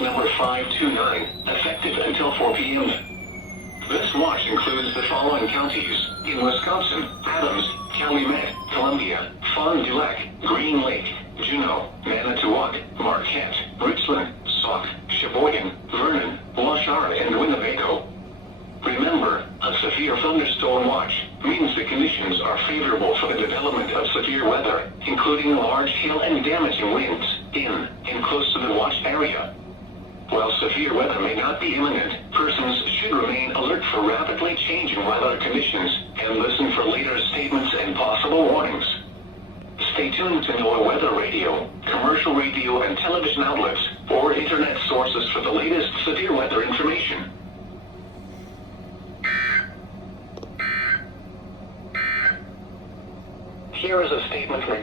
watch number 529, effective until 4 p.m. This watch includes the following counties in Wisconsin: Adams, Calumet, Columbia, Fond du Lac, Green Lake, Juneau, Manitowoc, Marquette, Richland, Sauk, Sheboygan, Vernon, Washara, and Winnebago. Remember, a severe thunderstorm watch means the conditions are favorable for the development of severe weather, including large hail and damaging winds in and close to the watched area. While severe weather may not be imminent, persons should remain alert for rapidly changing weather conditions and listen for later statements and possible warnings. Stay tuned to NOAA weather radio, commercial radio and television outlets, or internet sources for the latest severe weather information. Here is a statement regarding